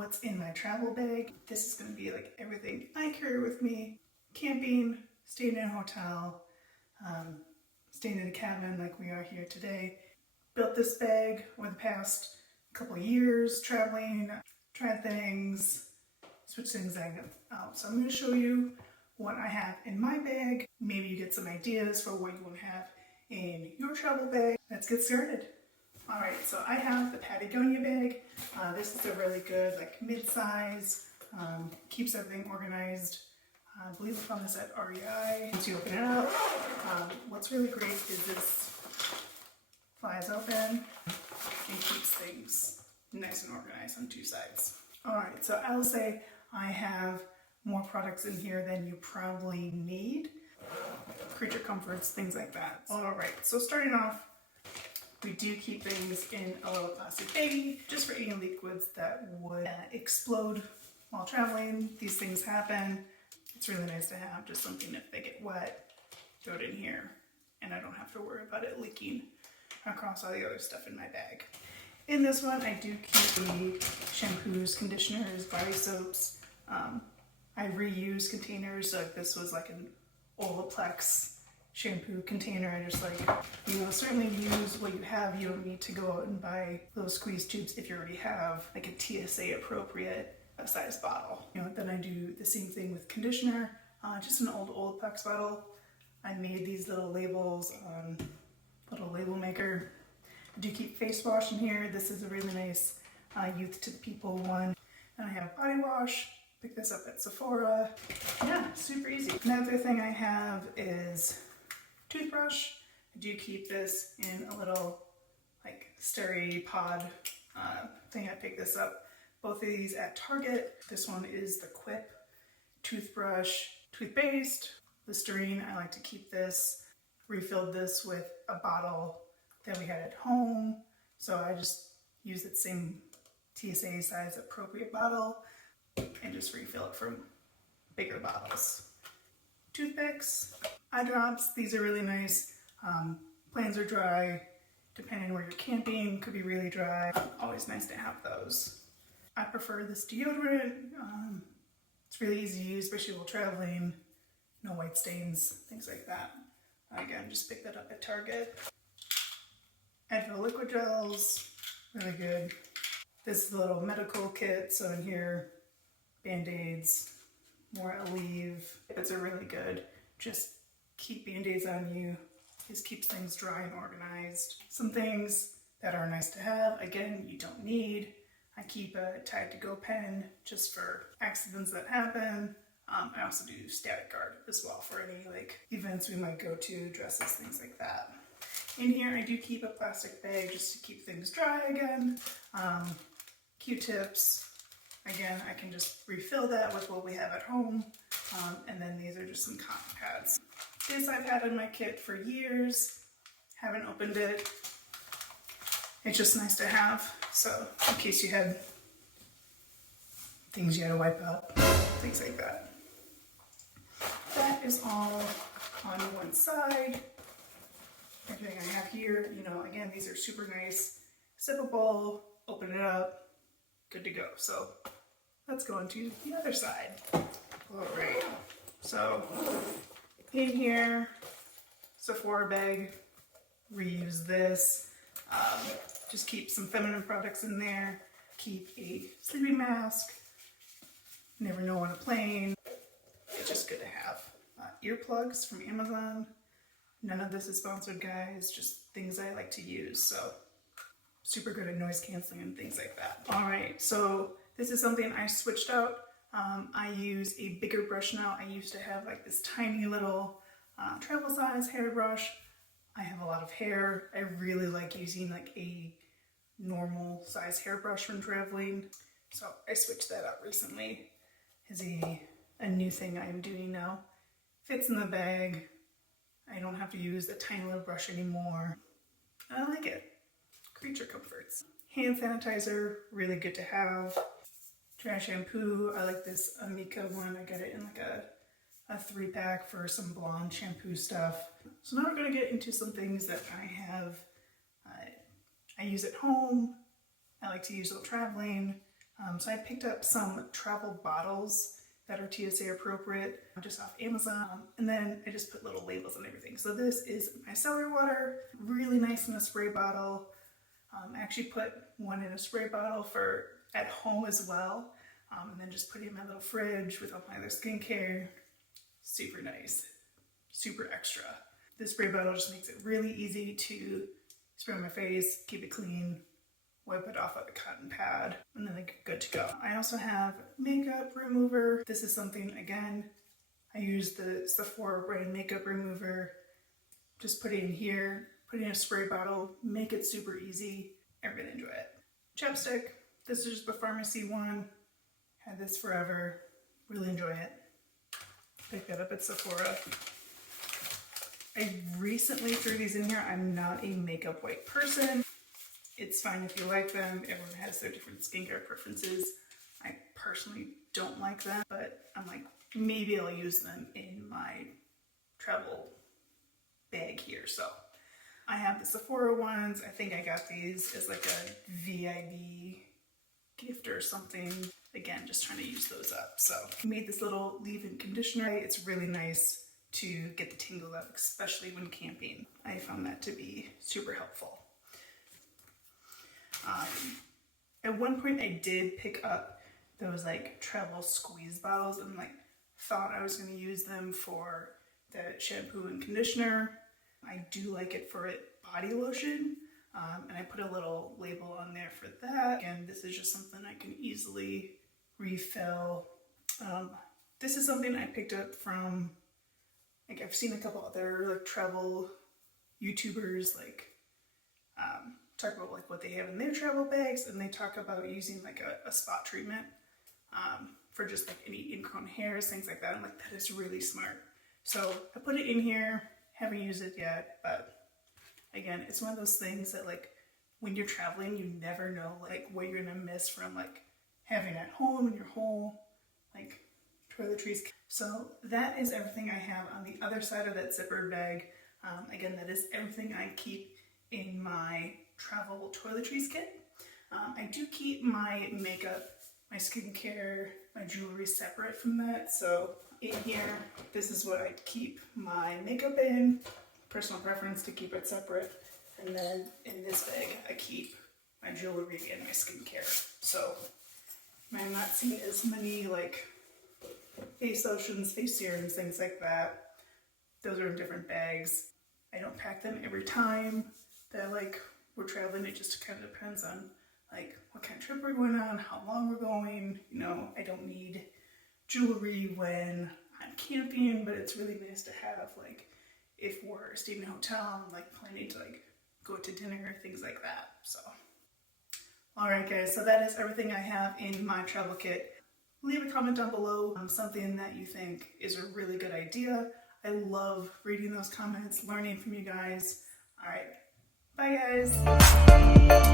what's in my travel bag. This is going to be like everything I carry with me. Camping, staying in a hotel, staying in a cabin like we are here today. Built this bag over the past couple of years, traveling, tried things, switched things out. So I'm going to show you what I have in my bag. Maybe you get some ideas for what you want to have in your travel bag. Let's get started. Alright, so I have the Patagonia bag. This is a really good, like, mid-size, keeps everything organized. I believe I found this at REI. Once you open it up, what's really great is this flies open and keeps things nice and organized on two sides. Alright, so I'll say I have more products in here than you probably need. Creature comforts, things like that. Alright, so starting off, we do keep things in a little plastic baggie, just for any liquids that would explode while traveling. These things happen. It's really nice to have just something if they get wet, throw it in here, and I don't have to worry about it leaking across all the other stuff in my bag. In this one, I do keep the shampoos, conditioners, body soaps. I reuse containers, so if this was like an Olaplex shampoo container, I just certainly use what you have. You don't need to go out and buy those squeeze tubes if you already have like a TSA appropriate size bottle. Then I do the same thing with conditioner, just an old Olaplex bottle. I made these little labels on little label maker. I do keep face wash in here. This is a really nice youth to people one. And I have body wash. Pick this up at Sephora. Yeah, super easy. Another thing I have is toothbrush. I do keep this in a little like steri pod thing. I picked this up. Both of these at Target. This one is the Quip toothbrush, toothpaste, Listerine. I like to keep this. Refilled this with a bottle that we had at home. So I just use the same TSA size appropriate bottle and just refill it from bigger bottles. Toothpicks, eye drops. These are really nice. Planes are dry. Depending on where you're camping, could be really dry. Always nice to have those. I prefer this deodorant. It's really easy to use, especially while traveling. No white stains, things like that. Again, just pick that up at Target. Advil liquid gels, really good. This is a little medical kit, so in here, Band-Aids, more Aleve. It's a really good, just keep Band-Aids on you. Just keeps things dry and organized. Some things that are nice to have, again, you don't need. I keep a Tide to Go pen just for accidents that happen. I also do static guard as well for any like events we might go to, dresses, things like that. In here I do keep a plastic bag just to keep things dry again. Q-tips, again I can just refill that with what we have at home. And then these are just some cotton pads. This I've had in my kit for years, haven't opened it. It's just nice to have, so in case you had things you had to wipe out, things like that. That is all on one side. Everything I have here, again, these are super nice. Sippable, open it up, good to go. So let's go on to the other side. All right, so in here, Sephora bag, reuse this. Just keep some feminine products in there. Keep a sleeping mask. Never know on a plane. It's just good to have. Earplugs from Amazon. None of this is sponsored, guys. Just things I like to use. So super good at noise canceling and things like that. All right, so this is something I switched out. I use a bigger brush now. I used to have like this tiny little travel size hairbrush. I have a lot of hair. I really like using like a normal size hairbrush when traveling. So I switched that out recently. Is a new thing I'm doing now. Fits in the bag. I don't have to use a tiny little brush anymore. I like it. Creature comforts. Hand sanitizer, really good to have. Dry shampoo, I like this Amica one. I got it in like a 3-pack for some blonde shampoo stuff. So now we're going to get into some things that I have. I use at home. I like to use while traveling. So I picked up some travel bottles that are TSA appropriate just off Amazon, and then I just put little labels on everything. So this is my celery water, really nice in a spray bottle. I actually put one in a spray bottle for at home as well, and then just put it in my little fridge with all my other skincare. Super nice, super extra. This spray bottle just makes it really easy to spray on my face, keep it clean, wipe it off with a cotton pad, and then like good to go. I also have makeup remover. This is something, again, I use the Sephora brand makeup remover. Just put it in here, put it in a spray bottle, make it super easy. I really enjoy it. Chapstick, this is just the pharmacy one. Had this forever, really enjoy it. Picked that up at Sephora. I recently threw these in here. I'm not a makeup wipe person. It's fine if you like them. Everyone has their different skincare preferences. I personally don't like them, but I'm like, maybe I'll use them in my travel bag here. So I have the Sephora ones. I think I got these as like a VIB gift or something. Again, just trying to use those up. So I made this little leave-in conditioner. It's really nice to get the tingles out, especially when camping. I found that to be super helpful. At one point I did pick up those like travel squeeze bottles and like thought I was going to use them for the shampoo and conditioner. I do like it for body lotion, and I put a little label on there for that. Again, this is just something I can easily refill. This is something I picked up from, like, I've seen a couple other like travel YouTubers like talk about like what they have in their travel bags, and they talk about using like a spot treatment for just like any ingrown hairs, things like that. I'm like, that is really smart. So I put it in here, haven't used it yet, but again, it's one of those things that like when you're traveling, you never know like what you're gonna miss from like having at home in your whole like toiletries. So that is everything I have on the other side of that zipper bag. Again, that is everything I keep in my travel toiletries kit. I do keep my makeup, my skincare, my jewelry separate from that. So in here, this is what I keep my makeup in. Personal preference to keep it separate. And then in this bag, I keep my jewelry and my skincare. So I'm not seeing as many like face lotions, face serums, things like that. Those are in different bags. I don't pack them every time that like we're traveling. It just kind of depends on like what kind of trip we're going on, how long we're going. You know, I don't need jewelry when I'm camping, but it's really nice to have like if we're staying in a hotel and like planning to like go to dinner, things like that. So alright guys, so that is everything I have in my travel kit. Leave a comment down below on something that you think is a really good idea. I love reading those comments, learning from you guys. Alright, bye guys!